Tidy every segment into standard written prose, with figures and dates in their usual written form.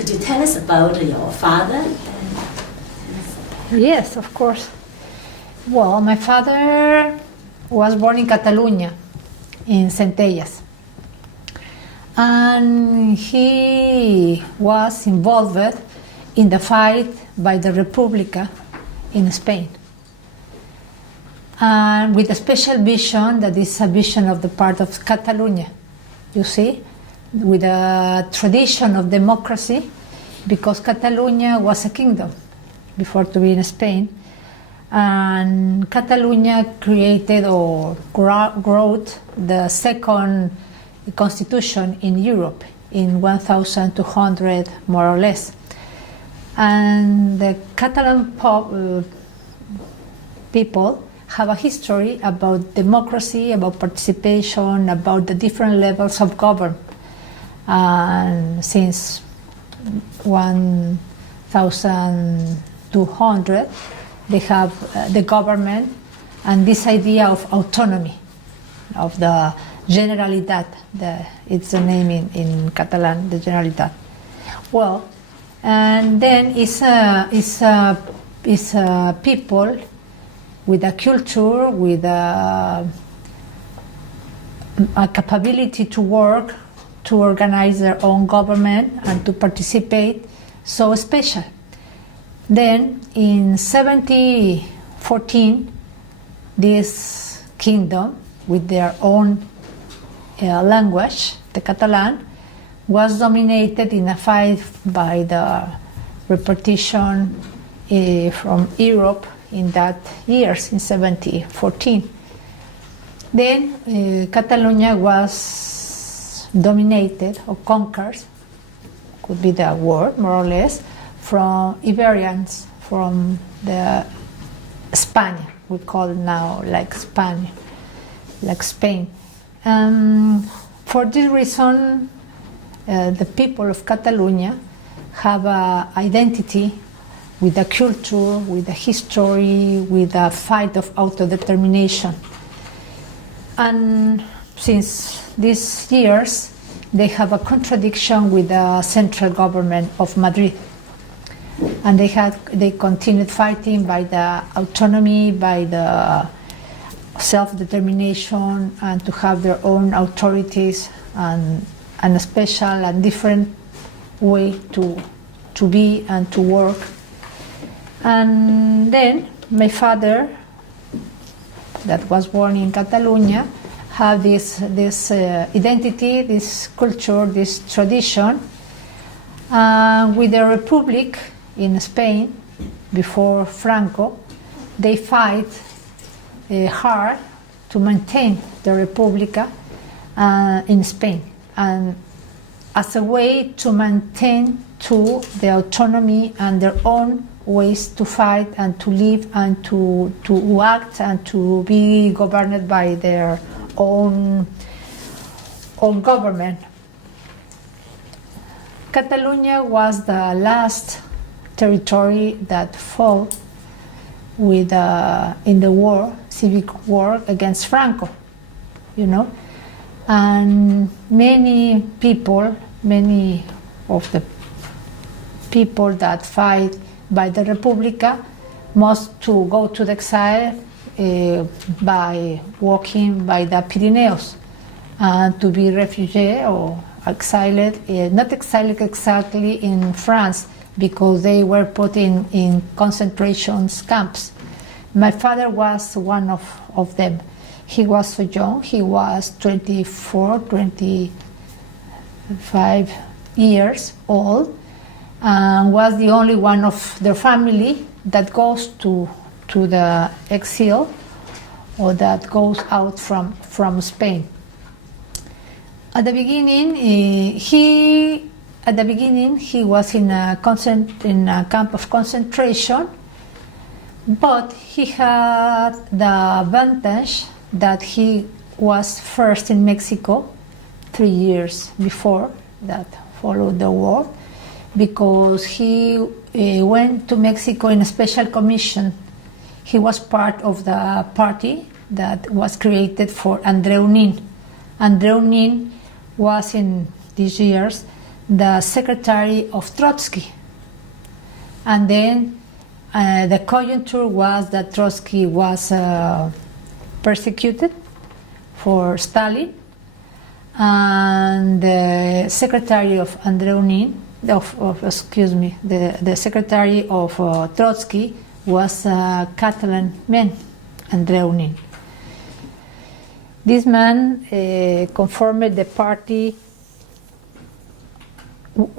could you tell us about your father? Yes, of course. Well, my father was born in Catalonia, in Centelles. And he was involved in the fight by the República in Spain. And with a special vision, that is a vision of the part of Catalonia, you see, with a tradition of democracy, because Catalonia was a kingdom before to be in Spain. And Catalonia created or wrote the second constitution in Europe in 1200 more or less. And the Catalan people have a history about democracy, about participation, about the different levels of government. And since 1200, they have the government and this idea of autonomy, of the Generalitat. It's the name in Catalan, the Generalitat. Well, and then it's a people with a culture, with a capability to work, to organize their own government and to participate, so special. Then in 1714, this kingdom with their own language, the Catalan, was dominated in a fight by the repartition from Europe in that years, in 1714. Then Catalonia was dominated or conquered, could be the word more or less, from Iberians, from the Spain, we call now like Spain, like Spain. For this reason, the people of Catalonia have an identity with a culture, with a history, with a fight of autodetermination. And since these years, they have a contradiction with the central government of Madrid. And they continued fighting by the autonomy, by the self-determination, and to have their own authorities and a special and different way to be and to work. And then my father, that was born in Catalonia, had this identity, this culture, this tradition. With the Republic in Spain, before Franco, they fight hard to maintain the República in Spain, and as a way to maintain the autonomy and their own ways to fight and to live and to act and to be governed by their own government. Catalonia was the last territory that fell with in the war, civic war against Franco, you know, and many of the people that fight by the República must to go to the exile by walking by the Pyrenees and to be refugee or exiled, not exiled exactly in France, because they were put in concentration camps. My father was one of them. He was so young, he was 24, 25 years old, and was the only one of their family that goes to the exile or that goes out from Spain. At the beginning, he was in a camp of concentration, but he had the advantage that he was first in Mexico 3 years before that followed the war, because he went to Mexico in a special commission. He was part of the party that was created for Andreu Nin. Andreu Nin was in these years the secretary of Trotsky. And then the conjuncture was that Trotsky was persecuted for Stalin, and the secretary of Andreunin, the secretary of Trotsky was a Catalan man, Andreunin. This man conformed the party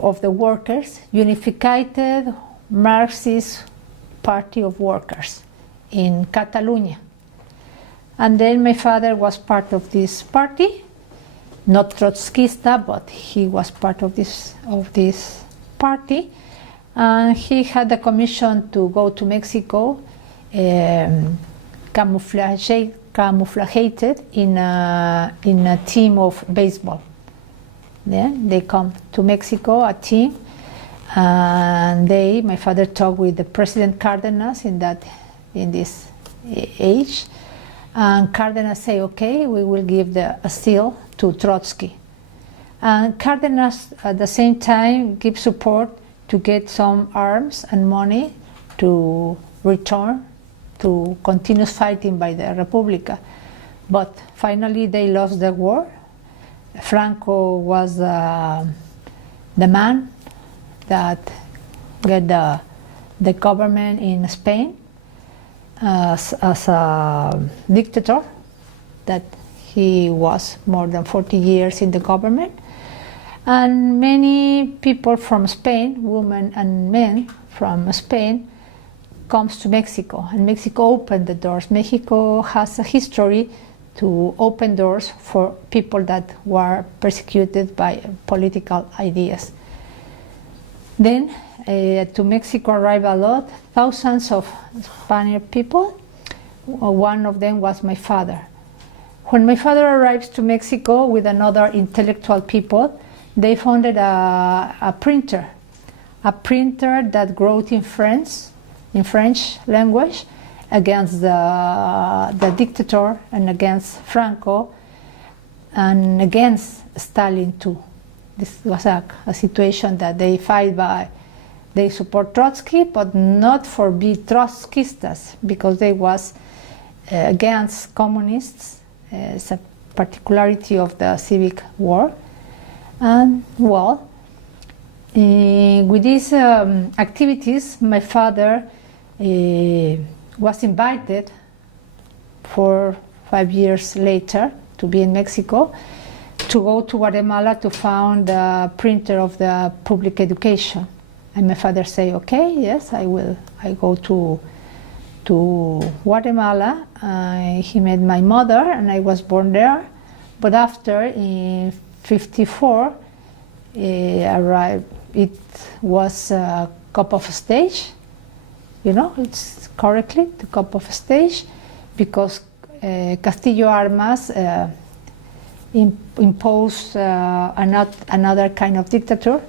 of the workers, Unified Marxist Party of Workers in Catalonia. And then my father was part of this party, not Trotskyista, but he was part of this party. And he had a commission to go to Mexico, camouflated in a team of baseball. Then they come to Mexico, a team, and my father talked with the President Cárdenas in this age, and Cárdenas say, okay, we will give the asilo to Trotsky. And Cárdenas at the same time give support to get some arms and money to return to continuous fighting by the República. But finally they lost the war. Franco was the man that got the government in Spain as a dictator, that he was more than 40 years in the government. And many people from Spain, women and men from Spain, comes to Mexico, and Mexico opened the doors. Mexico has a history to open doors for people that were persecuted by political ideas. Then to Mexico arrived a lot, thousands of Spanish people. One of them was my father. When my father arrives to Mexico with another intellectual people, they founded a printer that wrote in French language, against the dictator and against Franco and against Stalin too. This was a situation that they fight by. They support Trotsky, but not for be Trotskistas, because they was against communists. It's a particularity of the civic war. And well, with these activities, my father was invited 4 or 5 years later to be in Mexico, to go to Guatemala to found the printer of the public education. And my father say, okay, yes, I will. I go to Guatemala. He met my mother, and I was born there. But after, in 1954, arrived. It was a cup of stage. You know, it's correctly the cup of stage, because Castillo Armas imposed another kind of dictator,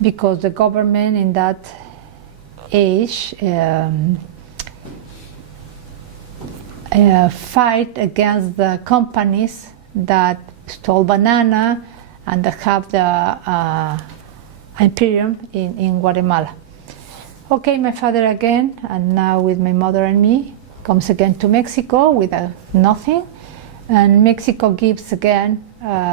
because the government in that age fight against the companies that stole banana and that have the imperium in Guatemala. Okay, my father again, and now with my mother and me, comes again to Mexico with nothing, and Mexico gives again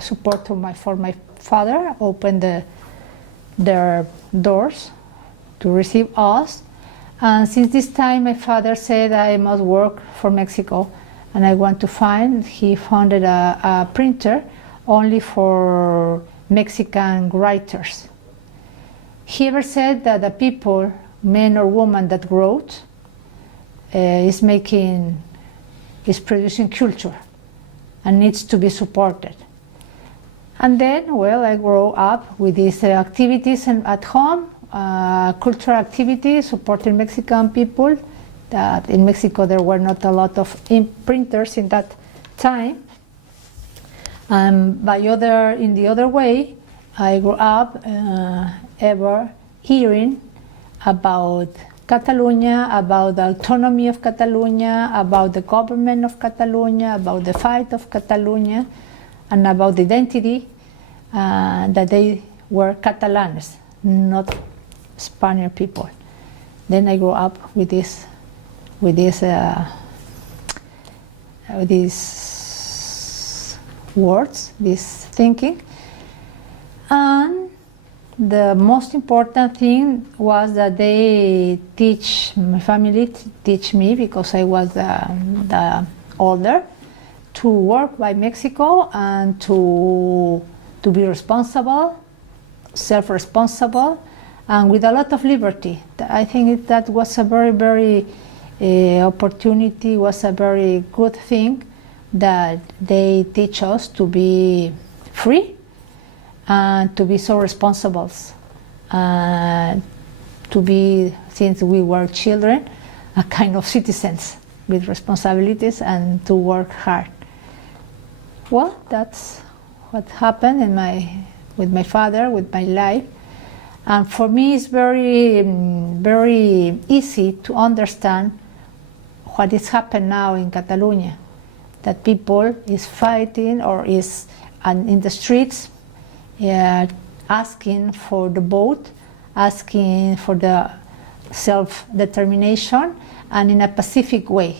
support for my father, open their doors to receive us. And since this time, my father said I must work for Mexico, and I want to find. He founded a printer only for Mexican writers. He ever said that the people, men or women that wrote, is producing culture and needs to be supported. And then, well, I grew up with these activities and at home, cultural activities, supporting Mexican people. That in Mexico there were not a lot of printers in that time. In the other way, I grew up ever hearing about Catalonia, about the autonomy of Catalonia, about the government of Catalonia, about the fight of Catalonia, and about the identity that they were Catalanes, not Spaniard people. Then I grew up with these words, this thinking. And the most important thing was that my family teach me, because I was the older, to work by Mexico and to be responsible, self-responsible, and with a lot of liberty. I think that was a very, very opportunity, was a very good thing that they teach us to be free and to be so responsible, and to be, since we were children, a kind of citizens with responsibilities and to work hard. Well, that's what happened with my father, with my life. And for me, it's very, very easy to understand what is happening now in Catalonia, that people is fighting or is in the streets asking for the vote, asking for the self-determination, and in a pacific way.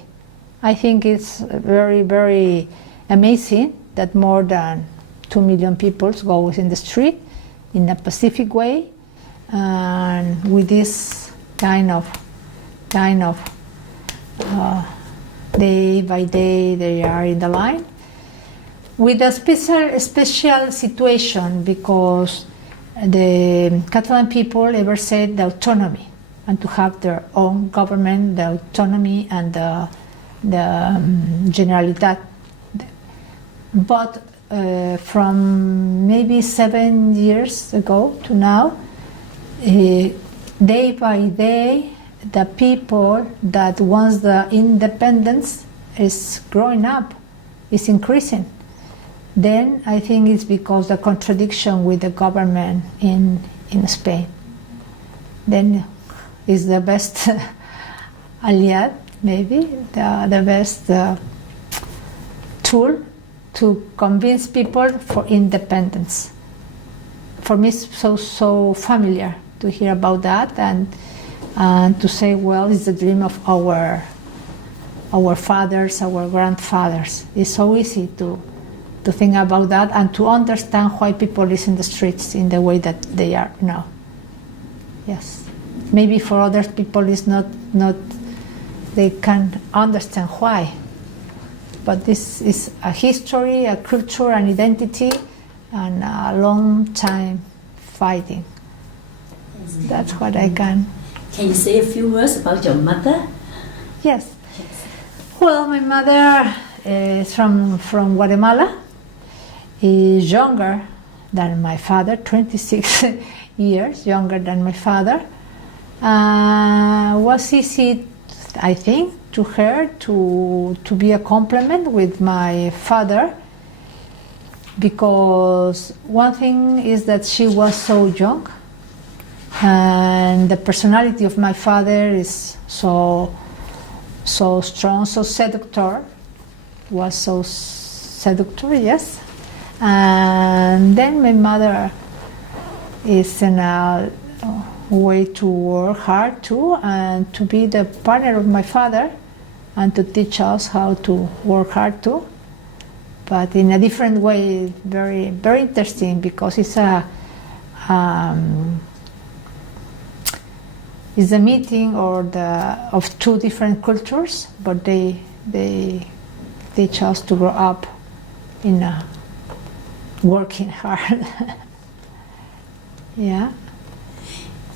I think it's very, very amazing that more than 2 million people go in the street in a pacific way, and with this kind of day by day they are in the line, with a special situation, because the Catalan people ever said the autonomy, and to have their own government, the autonomy and the Generalitat. But from maybe 7 years ago to now, day by day, the people that wants the independence is growing up, is increasing. Then I think it's because the contradiction with the government in Spain. Then is the best aliad, maybe the best tool to convince people for independence. For me, it's so familiar to hear about that, and to say, well, it's the dream of our fathers, our grandfathers. It's so easy to think about that and to understand why people is in the streets in the way that they are now. Yes, maybe for other people it's not they can't understand why. But this is a history, a culture, an identity, and a long time fighting. That's what I can. Can you say a few words about your mother? Yes. Well, my mother is from Guatemala. Is younger than my father, 26 years younger than my father. Was easy, I think, to her to be a complement with my father, because one thing is that she was so young, and the personality of my father is so strong, so seductor, was so seductor, yes. And then my mother is in a way to work hard too, and to be the partner of my father, and to teach us how to work hard too, but in a different way. Very, very interesting, because it's a meeting of two different cultures, but they teach us to grow up in a working hard. Yeah.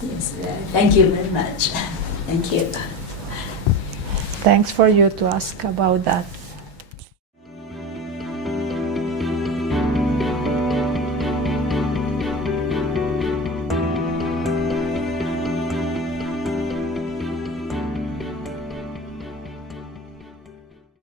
Yes, thank you very much. Thank you. Thanks for you to ask about that.